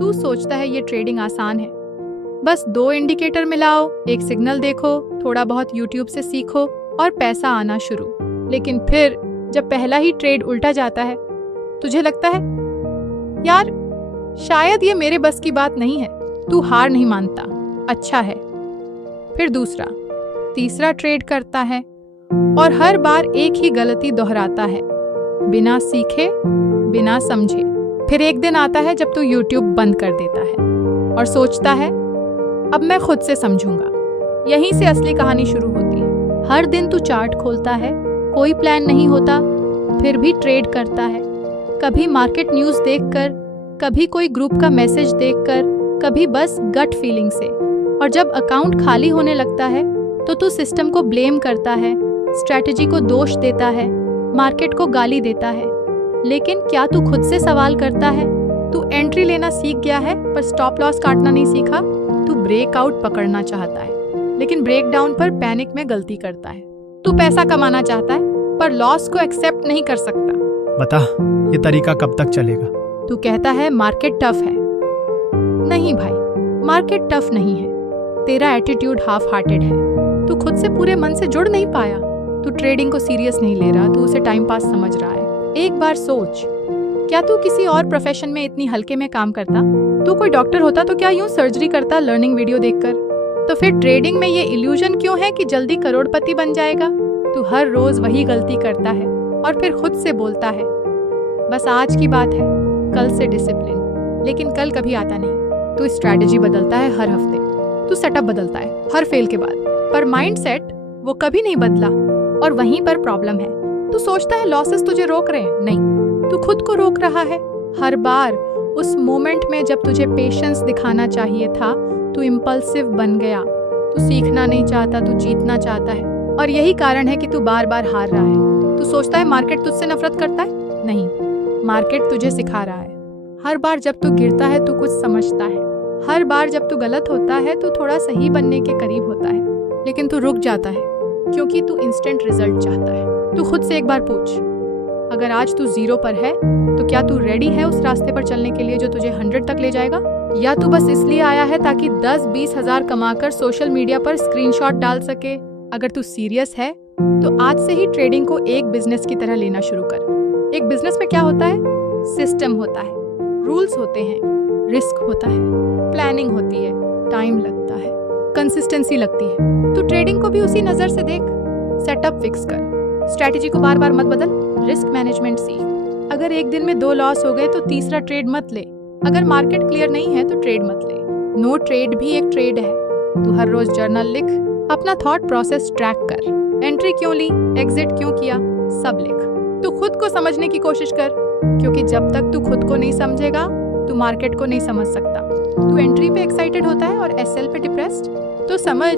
तू सोचता है ये ट्रेडिंग आसान है, बस 2 इंडिकेटर मिलाओ, एक सिग्नल देखो, थोड़ा बहुत यूट्यूब से सीखो और पैसा आना शुरू। लेकिन फिर जब पहला ही ट्रेड उल्टा जाता है, तुझे लगता है यार शायद ये मेरे बस की बात नहीं है। तू हार नहीं मानता, अच्छा है। फिर दूसरा, तीसरा ट्रेड करता है और हर बार एक ही गलती दोहराता है, बिना सीखे, बिना समझे। फिर एक दिन आता है जब तू यूट्यूब बंद कर देता है और सोचता है अब मैं खुद से समझूंगा। यहीं से असली कहानी शुरू होती है। हर दिन तू चार्ट खोलता है, कोई प्लान नहीं होता, फिर भी ट्रेड करता है। कभी मार्केट न्यूज़ देखकर, कभी कोई ग्रुप का मैसेज देखकर, कभी बस गट फीलिंग से। और जब अकाउंट खाली होने लगता है तो तू सिस्टम को ब्लेम करता है, स्ट्रैटेजी को दोष देता है, मार्केट को गाली देता है। लेकिन क्या तू खुद से सवाल करता है? तू एंट्री लेना सीख गया है पर स्टॉप लॉस काटना नहीं सीखा। तू ब्रेकआउट पकड़ना चाहता है लेकिन ब्रेकडाउन पर पैनिक में गलती करता है। तू पैसा कमाना चाहता है पर लॉस को एक्सेप्ट नहीं कर सकता। बता, ये तरीका कब तक चलेगा? तू कहता है मार्केट टफ है। नहीं भाई, मार्केट टफ नहीं है, तेरा एटीट्यूड हाफ हार्टेड है। तू खुद से पूरे मन से जुड़ नहीं पाया। तू ट्रेडिंग को सीरियस नहीं ले रहा, तू उसे टाइम पास समझ रहा है। एक बार सोच, क्या तू किसी और प्रोफेशन में इतनी हल्के में काम करता? तू कोई डॉक्टर होता तो क्या यूं सर्जरी करता लर्निंग वीडियो देखकर? तो फिर ट्रेडिंग में ये इल्यूजन क्यों है कि जल्दी करोड़पति बन जाएगा? तू हर रोज वही गलती करता है और फिर खुद से बोलता है बस आज की बात है, कल से डिसिप्लिन। लेकिन कल कभी आता नहीं। तू स्ट्रैटेजी बदलता है हर हफ्ते, तू सेटअप बदलता है हर फेल के बाद, पर माइंडसेट वो कभी नहीं बदला। और वहीं पर प्रॉब्लम है। तू सोचता है लॉसेस तुझे रोक रहे हैं, नहीं, तू खुद को रोक रहा है। हर बार उस मोमेंट में जब तुझे पेशेंस दिखाना चाहिए था, तू इम्पल्सिव बन गया। तू सीखना नहीं चाहता, तू जीतना चाहता है। और यही कारण है कि तू बार बार हार रहा है। तू सोचता है मार्केट तुझसे नफरत करता है, नहीं, मार्केट तुझे सिखा रहा है। हर बार जब तू गिरता है तू कुछ समझता है। हर बार जब तू गलत होता है तू थोड़ा सही बनने के करीब होता है। लेकिन तू रुक जाता है क्योंकि तू इंस्टेंट रिजल्ट चाहता है। तू खुद से एक बार पूछ, अगर आज तू 0 पर है तो क्या तू रेडी है उस रास्ते पर चलने के लिए जो तुझे 100 तक ले जाएगा? या तू बस इसलिए आया है ताकि 10-20 हज़ार कमाकर सोशल मीडिया पर स्क्रीनशॉट डाल सके? अगर तू सीरियस है तो आज से ही ट्रेडिंग को एक बिजनेस की तरह लेना शुरू कर। एक बिजनेस में क्या होता है? सिस्टम होता है, रूल्स होते हैं, रिस्क होता है, प्लानिंग होती है, टाइम लगता है, कंसिस्टेंसी लगती है। तू ट्रेडिंग को भी उसी नजर से देख। सेटअप फिक्स कर, स्ट्रैटेजी को बार बार मत बदल, रिस्क मैनेजमेंट सीख। अगर एक दिन में 2 लॉस हो गए तो तीसरा ट्रेड मत ले। अगर मार्केट क्लियर नहीं है तो ट्रेड मत ले। नो ट्रेड भी एक ट्रेड है। तू हर रोज जर्नल लिख, अपना थॉट प्रोसेस ट्रैक कर, एंट्री क्यों ली, एग्जिट क्यों किया, सब लिख। तू खुद को समझने की कोशिश कर, क्योंकि जब तक तू खुद को नहीं समझेगा तू मार्केट को नहीं समझ सकता। तू एंट्री पे एक्साइटेड होता है और एसएल पे डिप्रेस्ड, तो समझ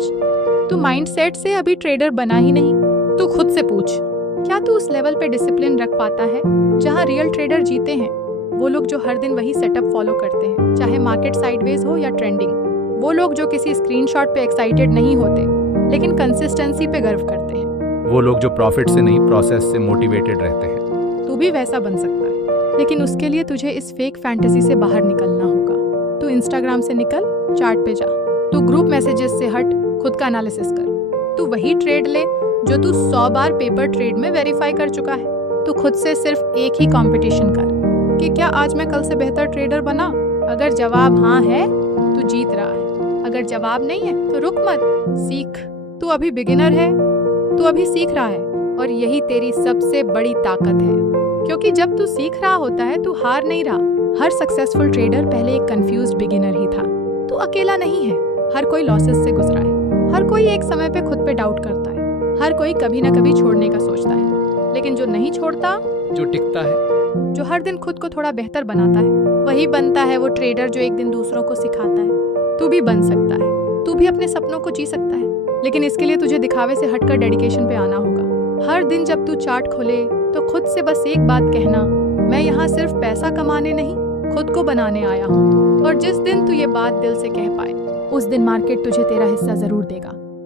तू माइंडसेट से अभी ट्रेडर बना ही नहीं। तू खुद से पूछ, क्या तू उस लेवल पे डिसिप्लिन रख पाता है जहां रियल ट्रेडर जीते हैं? वो लोग जो हर दिन वही सेटअप फॉलो करते हैं, चाहे मार्केट साइडवेज हो या ट्रेंडिंग। वो लोग जो किसी स्क्रीनशॉट पे एक्साइटेड नहीं होते लेकिन कंसिस्टेंसी पे गर्व करते हैं। वो लोग जो प्रॉफिट से नहीं प्रोसेस से मोटिवेटेड रहते हैं। तू भी वैसा बन सकता है, लेकिन उसके लिए तुझे इस फेक फैंटेसी से बाहर निकलना होगा। तू इंस्टाग्राम से निकल, चार्ट पे जा। तू ग्रुप मैसेजेस से हट, खुद का एनालिसिस कर। तू वही ट्रेड ले जो तू 100 बार पेपर ट्रेड में वेरीफाई कर चुका है। तू खुद से सिर्फ एक ही कंपटीशन कर कि क्या आज मैं कल से बेहतर ट्रेडर बना। अगर जवाब हाँ है तो जीत रहा है, अगर जवाब नहीं है तो रुक मत, सीख। तू अभी बिगिनर है, तू अभी सीख रहा है और यही तेरी सबसे बड़ी ताकत है। क्योंकि जब तू सीख रहा होता है तू हार नहीं रहा। हर सक्सेसफुल ट्रेडर पहले एक कंफ्यूज्ड बिगिनर ही था। तू अकेला नहीं है, हर कोई लॉसेस से गुजरा है। हर कोई एक समय पे खुद पे डाउट करता है। हर कोई कभी ना कभी छोड़ने का सोचता है, लेकिन जो नहीं छोड़ता, जो टिकता है, जो हर दिन खुद को थोड़ा बेहतर बनाता है, वही बनता है वो ट्रेडर जो एक दिन दूसरों को सिखाता है। तू भी बन सकता है, तू भी अपने सपनों को जी सकता है, लेकिन इसके लिए तुझे दिखावे से हटकर डेडिकेशन पे आना होगा। हर दिन जब तू चार्ट खोले तो खुद से बस एक बात कहना, मैं यहाँ सिर्फ पैसा कमाने नहीं, खुद को बनाने आया हूँ। और जिस दिन तू ये बात दिल से कह पाए, उस दिन मार्केट तुझे तेरा हिस्सा जरूर देगा।